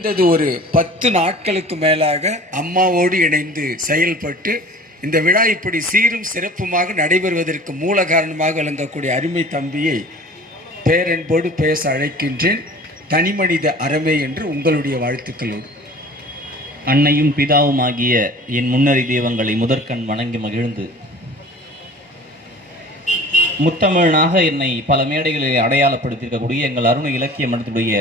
இருந்தது ஒரு பத்து நாட்களுக்கு மேலாக அம்மாவோடு இணைந்து செயல்பட்டு இந்த விழா இப்படி சீரும் சிறப்புமாக நடைபெறுவதற்கு மூல காரணமாக விளங்கக்கூடிய அருமை தம்பியை பேரன்போடு பேச அழைக்கின்றேன். தனிமனித அறமே என்று உங்களுடைய வாழ்த்துக்களோடு. அன்னையும் பிதாவும் ஆகிய என் முன்னறி தெய்வங்களை முதற்கண் வணங்கி மகிழ்ந்து முத்தமிழனாக என்னை பல மேடைகளில் அடையாளப்படுத்தியிருக்கக்கூடிய எங்கள் அருண இலக்கிய மனத்துடைய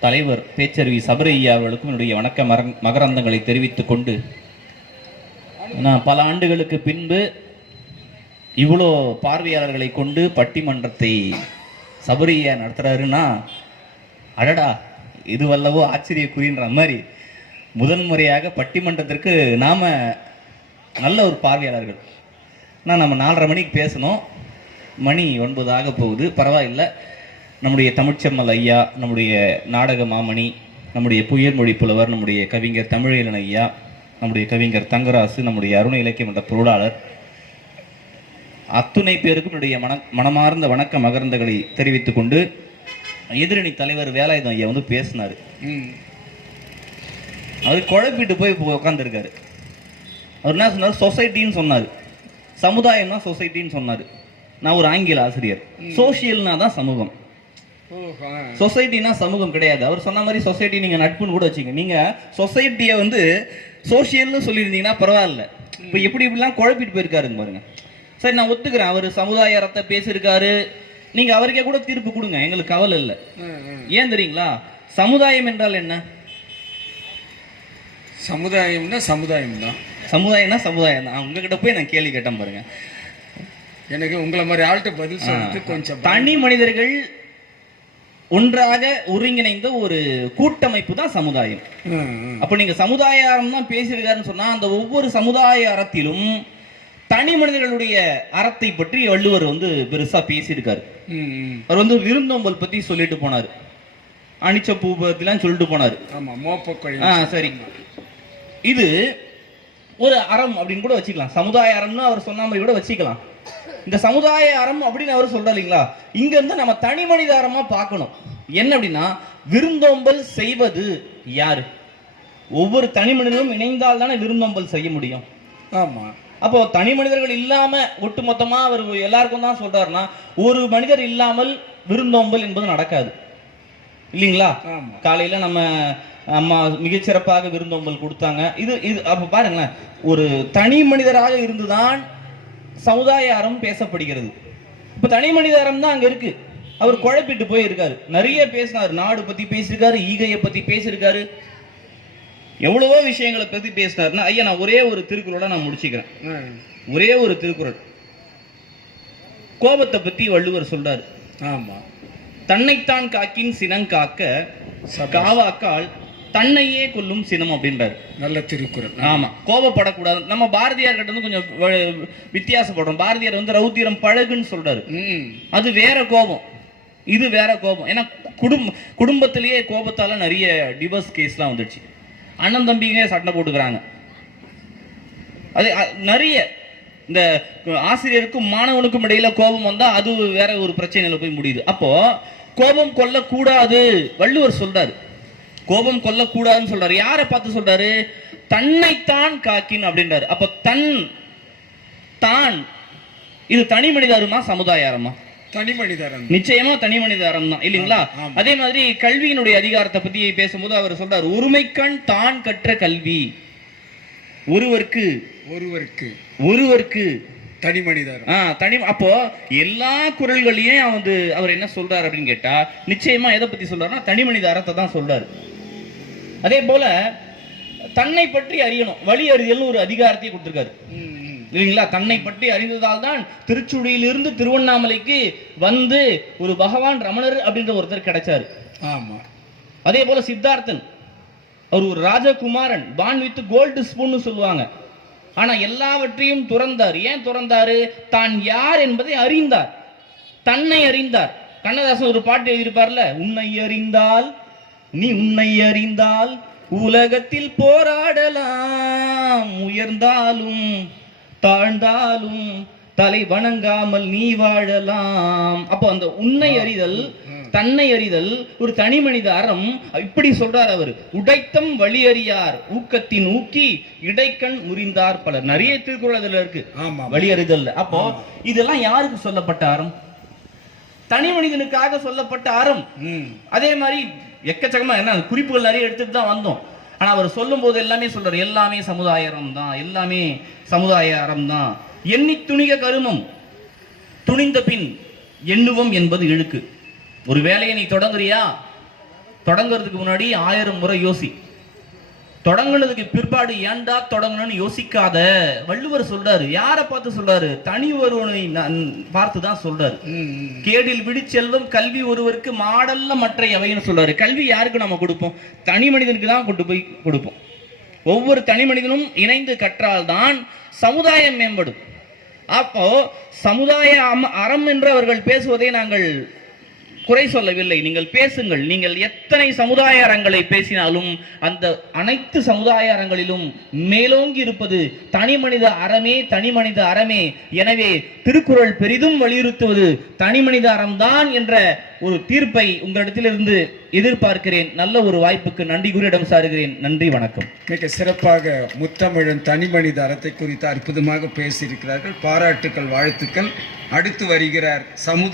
தலைவர் பேச்சருவி சபரையா அவர்களுக்கும் என்னுடைய வணக்க மகரந்தங்களை தெரிவித்துக் கொண்டு நான் பல ஆண்டுகளுக்கு பின்பு இவ்வளோ பார்வையாளர்களை கொண்டு பட்டிமன்றத்தை சபரியா நடத்துகிறாருன்னா அடடா இது வல்லவோ ஆச்சரியக்குறின்ற மாதிரி முதன்முறையாக பட்டிமன்றத்திற்கு நாம் நல்ல ஒரு பார்வையாளர்கள். ஆனால் நம்ம நாலரை மணிக்கு பேசணும். மணி ஒன்பது போகுது. பரவாயில்லை. நம்முடைய தமிழ்ச்செம்மல் ஐயா நம்முடைய நாடக மாமணி நம்முடைய புயல்மொழி புலவர் நம்முடைய கவிஞர் தமிழீழன் ஐயா நம்முடைய கவிஞர் தங்கராசு நம்முடைய அருண இலக்கிய மன்ற பொருளாளர் அத்துணை பேருக்கும் என்னுடைய மன மனமார்ந்த வணக்க மகர்ந்தங்களை தெரிவித்துக் கொண்டு எதிரணி தலைவர் வேலாயுதம் ஐயா வந்து பேசினார். அவர் குழப்பிட்டு போய் உட்காந்துருக்காரு அவர் என்ன சொன்னார்? சொசைட்டின்னு சொன்னார். சமுதாயம்னா சொசைட்டின்னு சொன்னார். நான் ஒரு ஆங்கில ஆசிரியர். சோஷியல்னா தான் சமூகம். சொசைட்டினா சமூகம் கிடையாது. அவர் சொன்ன மாதிரி சொசைட்டி நீங்க நட்புன்னு கூட வச்சுங்க. நீங்க சொசைட்டியை வந்து சோஷியல்னு சொல்லியிருந்தீங்கன்னா பரவாயில்ல. இப்போ எப்படி இப்படிலாம் குழப்பிட்டு போயிருக்காருங்க பாருங்க. சரி நான் ஒத்துக்கிறேன். அவர் சமுதாய அறத்தை பேசியிருக்காரு. நீங்க அவருக்கே கூட தீர்ப்பு கொடுங்க. எங்களுக்கு கவலை இல்லை. ஏன் தெரியுங்களா? சமுதாயம் என்றால் என்ன? சமுதாயம்னா சமுதாயம் தான் சமுதாயம்னா சமுதாயம் தான் உங்ககிட்ட போய் நான் கேள்வி கேட்டேன் பாருங்க. எனக்கு உங்களை மாதிரி ஆள்கிட்ட பதில் சொல்றது கொஞ்சம் தனி மனிதர்கள் ஒன்றாக ஒருங்கிணைந்த ஒரு கூட்டமைப்பு தான் சமுதாயம். அப்ப நீங்க சமுதாய அறம் தான் பேசியிருக்காருன்னு சொன்னா அந்த ஒவ்வொரு சமுதாய அறத்திலும் தனி மனிதர்களுடைய அறத்தை பற்றி வள்ளுவர் வந்து பெருசா பேசியிருக்காரு. அவர் வந்து விருந்தோம்பல் பத்தி சொல்லிட்டு போனாரு. அனிச்ச பூ பத்திலாம் சொல்லிட்டு போனாரு. ஆ சரி. இது ஒரு அறம் அப்படின்னு கூட வச்சுக்கலாம். சமுதாய அறம்னு அவர் சொன்ன மாதிரி கூட வச்சுக்கலாம். இந்த சமுதாய அறம் அப்படின்னு அவர் சொல்ற இல்லைங்களா? இங்க இருந்து நம்ம தனி மனித அறமா பார்க்கணும். என்ன அப்படின்னா விருந்தோம்பல் செய்வது யாரு? ஒவ்வொரு தனி மனிதனும் இணைந்தால் தானே விருந்தோம்பல் செய்ய முடியும். ஆமா. அப்போ தனி மனிதர்கள் இல்லாம ஒட்டுமொத்தமா அவர் எல்லாருக்கும் தான் சொல்றாருன்னா ஒரு மனிதர் இல்லாமல் விருந்தோம்பல் என்பது நடக்காது. இல்லைங்களா? காலையில நம்ம அம்மா மிகச்சிறப்பாக விருந்தோம்பல் கொடுத்தாங்க. இது இது அப்ப பாருங்களேன் ஒரு தனி மனிதராக இருந்துதான் சமுதாய அறம் பேசப்படுகிறது. இப்ப தனி மனித அறம் தான் அங்க இருக்கு. அவர் குழப்பிட்டு போயிருக்காரு. நிறைய பேசினார். நாடு பத்தி பேசியிருக்காரு ஈகையை பத்தி பேசியிருக்காரு. எவ்வளவோ விஷயங்களை பத்தி பேசினாருன்னா ஐயா நான் ஒரே ஒரு திருக்குறளோட நான் முடிச்சுக்கிறேன். ஒரே ஒரு திருக்குறள். கோபத்தை பத்தி வள்ளுவர் சொல்றாரு. ஆமா. தன்னைத்தான் காக்கின் சினங்காக்க. காவாக்கால் தன்னையே கொல்லும் சினம் அப்படின்றாரு. நல்ல திருக்குறள். ஆமா. கோபப்படக்கூடாது. நம்ம பாரதியார் கிட்ட வந்து கொஞ்சம் வித்தியாசப்படுறோம். பாரதியார் வந்து ரௌத்திரம் பழகுன்னு சொல்றாரு. அது வேற கோபம். இது வேற கோபம். ஏன்னா குடும்ப குடும்பத்திலேயே கோபத்தால நிறைய டிவோர்ஸ் கேஸ்லாம் வந்துடுச்சு. அண்ணன் தம்பிங்க சண்டை போட்டுக்கிறாங்க. அது நிறைய. இந்த ஆசிரியருக்கும் மாணவனுக்கும் இடையில கோபம் வந்தா அது வேற ஒரு பிரச்சனையில போய் முடியுது. அப்போ கோபம் கொள்ளக்கூடாது வள்ளுவர் சொல்றாரு. கோபம் கொள்ளக்கூடாதுன்னு சொல்றாரு. யாரை பார்த்து சொல்றாரு? தன்னைத்தான் காக்கின் அப்படின்றாரு. அப்ப தன் தான் இது தனி மனித அருமா சமுதாய அறமா தனி மனிதரன். நிச்சயமா தனி மனித அறம் தான். இல்லைங்களா. அதே மாதிரி கல்வியினுடைய அதிகாரத்தை பத்தி பேசும்போது அவர் சொல்றாரு ஒருமைக்கண் தான் கற்ற கல்வி. ஒருவருக்கு ஒருவருக்கு. ஒருவருக்கு. தனி மனிதரன் ஆ, தனி அப்போ எல்லா குரல்களையும் வந்து அவர் என்ன சொல்றாரு அப்படின்னு கேட்டா நிச்சயமா எதை பத்தி சொல்றாருன்னா தனி மனித அறத்தை தான் சொல்றாரு. அதே போல தன்னை பற்றி அறியணும். வழி அறிதல்னு ஒரு அதிகாரத்தை கொடுத்திருக்காரு. இல்லைங்களா? தன்னை பற்றி அறிந்ததால் தான் திருச்சுடியிலிருந்து திருவண்ணாமலைக்கு வந்து ஒரு பகவான் ரமணர் அப்படின்ற ஒருத்தர் கிடைச்சாரு. ஆமா. அதே போல சித்தார்த்தன். அவர் ஒரு ராஜகுமாரன். பான் வித் கோல்டு ஸ்பூன்னு சொல்லுவாங்க. ஆனா எல்லாவற்றையும் துறந்தார். ஏன் துறந்தாரு? தான் யார் என்பதை அறிந்தார். தன்னை அறிந்தார். கண்ணதாசன் ஒரு பாட்டு எழுதியிருப்பார்ல? உன்னை அறிந்தால் நீ உன்னை அறிந்தால் உலகத்தில் போராடலாம். உயர்ந்தாலும் தாழ்ந்தாலும் தலை வணங்காமல் நீ வாழலாம். அப்போ அந்த உன்னை அறிதல் தன்னை அறிதல் ஒரு தனி மனித அறம். இப்படி சொல்றார் அவர். உடைத்தம் வழி அறியார் ஊக்கத்தின் ஊக்கி இடைக்கண் முறிந்தார் பலர். நிறைய திருக்குறள் அதுல இருக்கு. ஆமா வழி அறிதல் அப்போ இதெல்லாம் யாருக்கு சொல்லப்பட்ட அறம்? தனி மனிதனுக்காக சொல்லப்பட்ட அறம். அதே மாதிரி எக்கச்சக்கமா என்ன குறிப்புகள் நிறைய எடுத்துட்டு தான் வந்தோம். ஆனா அவர் சொல்லும் போது எல்லாமே சொல்றாரு எல்லாமே சமுதாய அறம் தான் எல்லாமே சமுதாய அறம் தான். எண்ணி துணிக கருமம் துணிந்த பின் எண்ணுவம் என்பது இழுக்கு. ஒரு வேலையை நீ தொடங்குறியா? தொடங்குறதுக்கு முன்னாடி ஆயிரம் முறை யோசி. தொடங்குனதுக்கு பிற்பாடு ஏன்டா தொடங்கணும்னு யோசிக்காத? வள்ளுவர் சொல்றாரு. யாரை பார்த்து சொல்றாரு? தனி ஒருவனை நான் பார்த்து தான் சொல்றாரு. கேடில் விடிச்செல்வம் கல்வி ஒருவருக்கு மாடல்ல மற்ற எவைன்னு சொல்றாரு. கல்வி யாருக்கு நம்ம கொடுப்போம்? தனி மனிதனுக்கு தான் கொண்டு போய் கொடுப்போம். ஒவ்வொரு தனி மனிதனும் இணைந்து கற்றால்தான் சமுதாயம் மேம்படும். அப்போ சமுதாய அறம் என்று அவர்கள் பேசுவதை நாங்கள் குறை சொல்லவில்லை. நீங்கள் பேசுங்கள். நீங்கள் எத்தனை சமுதாய அறங்களை பேசினாலும் அந்த அனைத்து சமுதாய அறங்களிலும் மேலோங்கி இருப்பது தனி மனித அறமே தனி மனித அறமே. எனவே திருக்குறள் பெரிதும் வலியுறுத்துவது தனி மனித அறம்தான் என்ற ஒரு தீர்ப்பை உங்களிடத்திலிருந்து எதிர்பார்க்கிறேன். நல்ல ஒரு வாய்ப்புக்கு நன்றி கூறியிடம் சாருகிறேன். நன்றி வணக்கம். மிக சிறப்பாக முத்தமிழன் தனி மனித அறத்தை குறித்து அற்புதமாக பேசியிருக்கிறார்கள். பாராட்டுக்கள் வாழ்த்துக்கள். அடுத்து வருகிறார் சமுதாய